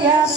Yeah.